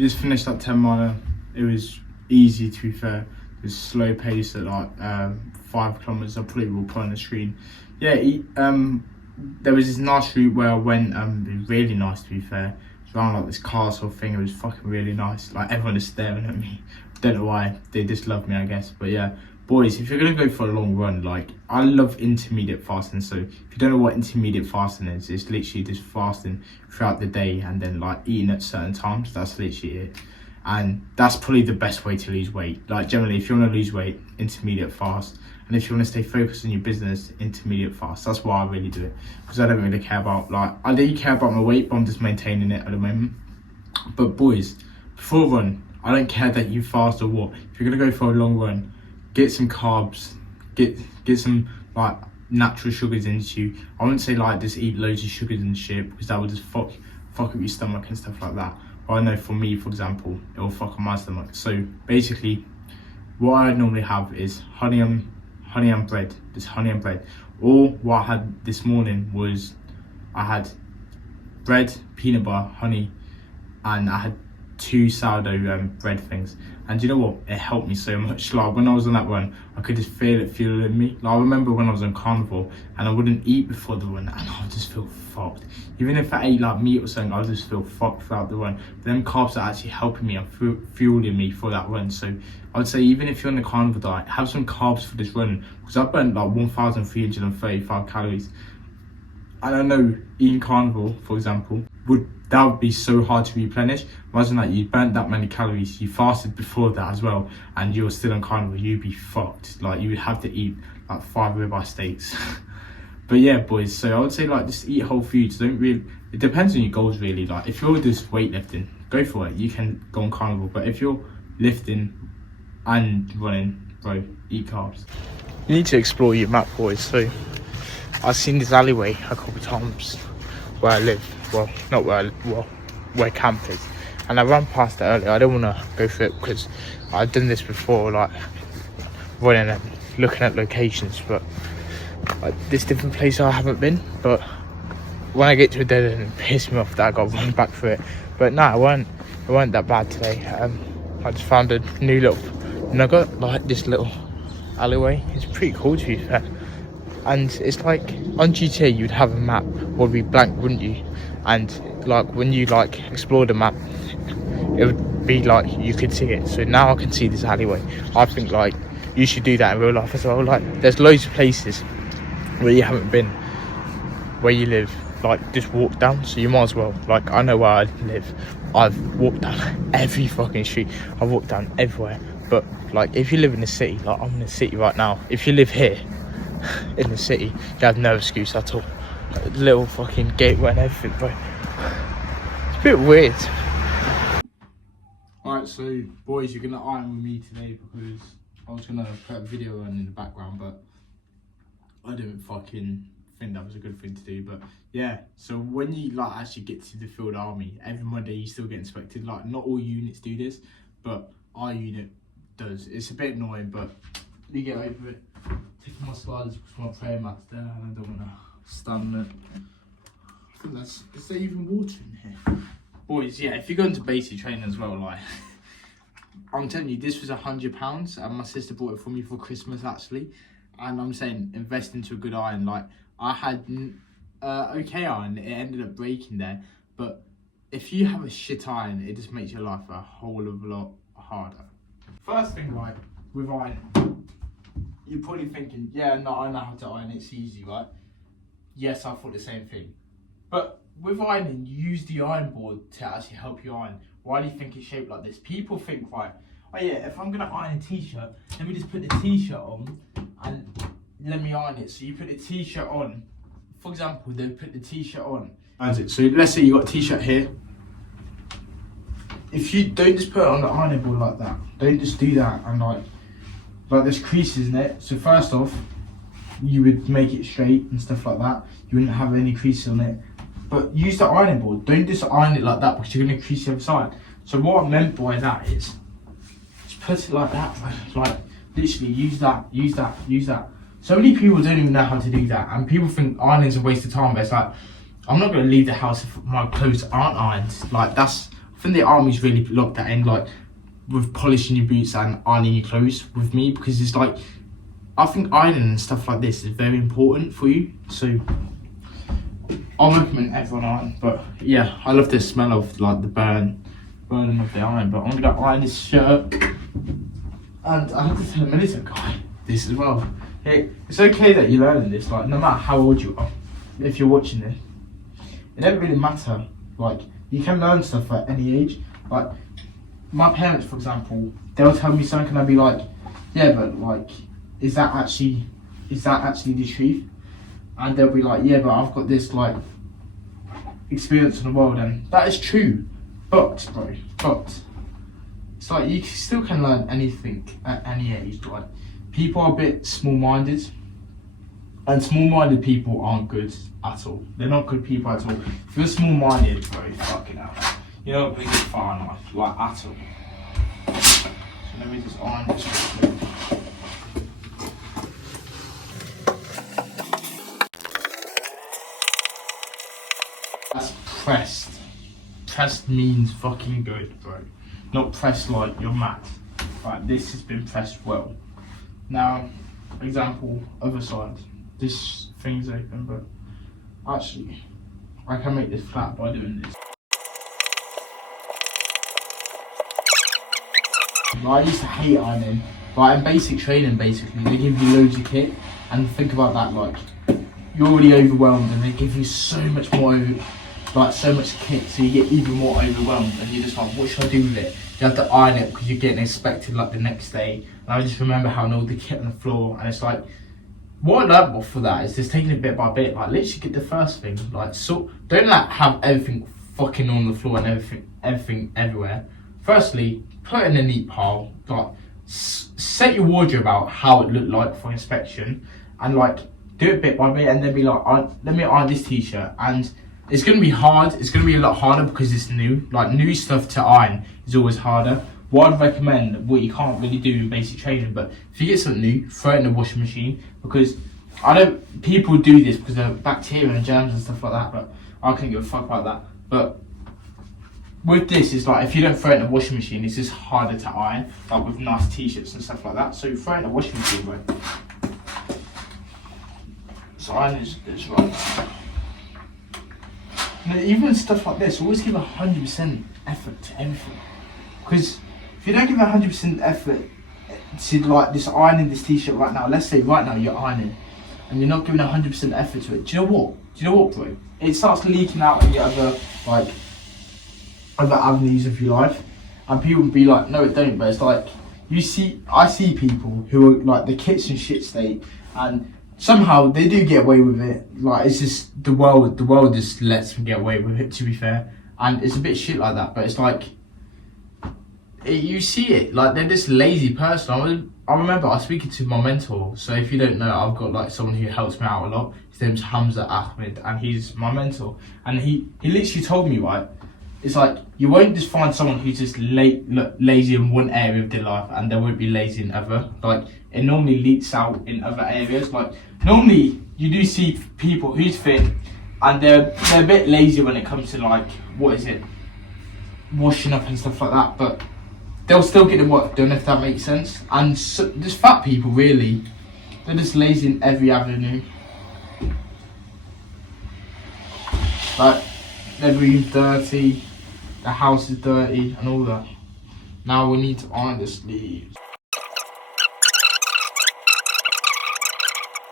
Just finished that 10 miler. It was easy, to be fair. It was slow pace at like 5 kilometers. I probably will put on the screen. Yeah, there was this nice route where I went. It was really nice, to be fair. It's around like this castle thing. It was fucking really nice. Like everyone is staring at me. Don't know why. They just love me, I guess. But yeah, boys, if you're gonna go for a long run, like I love intermediate fasting. So if you don't know what intermediate fasting is, it's literally just fasting throughout the day and then like eating at certain times. That's literally it. And that's probably the best way to lose weight. Like generally, if you want to lose weight, intermediate fast. And if you want to stay focused on your business, intermediate fast. That's why I really do it, because I don't really care about, like, I do care about my weight, but I'm just maintaining it at the moment. But boys, before a run, I don't care that you fast or what. If you're gonna go for a long run, get some carbs, get some like natural sugars into you. I wouldn't say like just eat loads of sugars and shit, because that will just fuck up your stomach and stuff like that. But I know for me, for example, it will fuck up my stomach. So basically, what I normally have is honey and bread, just honey and bread. Or what I had this morning was I had bread, peanut butter, honey, and I had 2 sourdough bread things. And you know what? It helped me so much. Like when I was on that run, I could just feel it fueling me. Like I remember when I was on carnivore and I wouldn't eat before the run and I would just feel fucked. Even if I ate like meat or something, I would just feel fucked throughout the run. But them carbs are actually helping me and fueling me for that run. So I would say even if you're on the carnivore diet, have some carbs for this run, because I burnt like 1,335 calories. And I know eating carnivore, for example, that would be so hard to replenish. Imagine that you burnt that many calories, you fasted before that as well, and you're still on carnivore, you'd be fucked. Like you would have to eat like 5 ribeye steaks. But yeah, boys, so I would say like just eat whole foods. It depends on your goals really. Like if you're just weightlifting, go for it. You can go on carnivore. But if you're lifting and running, bro, eat carbs. You need to explore your map, boys. So I've seen this alleyway a couple of times where I live. Well, not where camp is. And I ran past it earlier. I don't want to go through it because I've done this before, like running and looking at locations. But like this different place I haven't been. But when I get to a dead end, it pisses me off that I got to run back through it. But no, it weren't that bad today. I just found a new little nugget, like this little alleyway. It's pretty cool, to be fair. And it's like on GTA you'd have a map would be blank, wouldn't you? And like when you like explore the map, it would be like you could see it. So now I can see this alleyway. I think like you should do that in real life as well. Like there's loads of places where you haven't been, where you live, like just walk down. So you might as well, like I know where I live, I've walked down every fucking street, I've walked down everywhere. But like if you live in the city, like I'm in the city right now, if you live here in the city, you have no excuse at all. Like, little fucking gateway and everything, bro. It's a bit weird. Alright, so boys, you're gonna iron with me today because I was gonna put a video on in the background, but I didn't fucking think that was a good thing to do. But yeah, so when you like actually get to the field army, every Monday you still get inspected. Like not all units do this, but our unit does. It's a bit annoying, but you get over it. Taking my sliders because my prayer mat's there and I don't want to stand it. I think is there even water in here? Boys, yeah, if you're going to basic training as well, like, I'm telling you, this was £100 and my sister bought it for me for Christmas actually. And I'm saying, invest into a good iron. Like, I had okay iron, it ended up breaking there. But if you have a shit iron, it just makes your life a whole of a lot harder. First thing, right, with iron. You're probably thinking, yeah, no, I know how to iron, it's easy, right? Yes, I thought the same thing. But with ironing, you use the iron board to actually help you iron. Why do you think it's shaped like this? People think, right, oh yeah, if I'm gonna iron a t-shirt, let me just put the t-shirt on and let me iron it. So you put the t-shirt on. For example, they put the t-shirt on. So let's say you got a t-shirt here. If you don't just put it on the ironing board like that, don't just do that and like there's creases in it. So first off, you would make it straight and stuff like that. You wouldn't have any creases on it. But use the ironing board. Don't just iron it like that because you're going to crease the other side. So what I meant by that is, just put it like that. Like literally use that. So many people don't even know how to do that. And people think ironing's a waste of time. But it's like, I'm not going to leave the house if my clothes aren't ironed. Like that's I think the army's really locked that in, like with polishing your boots and ironing your clothes with me, because it's like, I think ironing and stuff like this is very important for you. So I recommend everyone iron. But yeah, I love the smell of like the burning of the iron. But I'm gonna go iron this shirt, and I have to tell a military guy this as well. Hey, it's okay that you're learning this, like no matter how old you are, if you're watching this, it doesn't really matter. Like you can learn stuff at any age. Like my parents, for example, they'll tell me something and I'll be like, yeah, but like, is that actually the truth? And they'll be like, yeah, but I've got this like experience in the world, and that is true. But it's like you still can learn anything at any age. Like people are a bit small-minded, and small-minded people aren't good at all. They're not good people at all. If you're small-minded, bro, fucking hell, you're not going to get far enough, like at all. So let me just iron this quickly. That's pressed. Pressed means fucking good, bro. Not pressed like you're mad. Right, this has been pressed well. Now, example, other side. This thing's open, but actually, I can make this flat by doing this. I used to hate ironing, but in basic training, basically, they give you loads of kit, and think about that, like, you're already overwhelmed, and they give you so much more, like, so much kit, so you get even more overwhelmed, and you're just like, what should I do with it? You have to iron it because you're getting expected, like, the next day. And I just remember having all the kit on the floor, and it's like, what I learned for that is just taking it bit by bit, like, literally get the first thing, like, so, don't, like, have everything fucking on the floor and everything everywhere. Firstly, put it in a neat pile, like, set your wardrobe out how it looked like for inspection, and, like, do it bit by bit, and then be like, let me iron this t-shirt, and it's going to be hard, it's going to be a lot harder because it's new, like, new stuff to iron is always harder. What I'd recommend, what you can't really do in basic training, but if you get something new, throw it in the washing machine, because people do this because of bacteria and germs and stuff like that, but I couldn't give a fuck about that. But with this, it's like, if you don't throw it in the washing machine, it's just harder to iron, like with nice t-shirts and stuff like that. So throw it in the washing machine, bro. So iron is right. And even stuff like this, always give 100% effort to everything. Because if you don't give 100% effort to, like, this ironing this t-shirt right now, let's say right now you're ironing, and you're not giving 100% effort to it, do you know what, bro? It starts leaking out in your other avenues of your life, and people will be like, no it don't, but it's like, I see people who are like, the kit's in shit state, and somehow they do get away with it. Like, it's just the world just lets them get away with it, to be fair, and it's a bit shit like that. But it's like, you see it, like, they're this lazy person. I remember I was speaking to my mentor, so if you don't know, I've got like someone who helps me out a lot. His name's Hamza Ahmed, and he's my mentor, and he literally told me, right, it's like, you won't just find someone who's just lazy in one area of their life, and they won't be lazy in other. Like, it normally leaks out in other areas. Like, normally you do see people who's fit, and they're a bit lazy when it comes to, like, washing up and stuff like that, but they'll still get the work done, if that makes sense. And so, just fat people, really, they're just lazy in every avenue. Like, their room's dirty, the house is dirty, and all that. Now we need to iron the sleeves.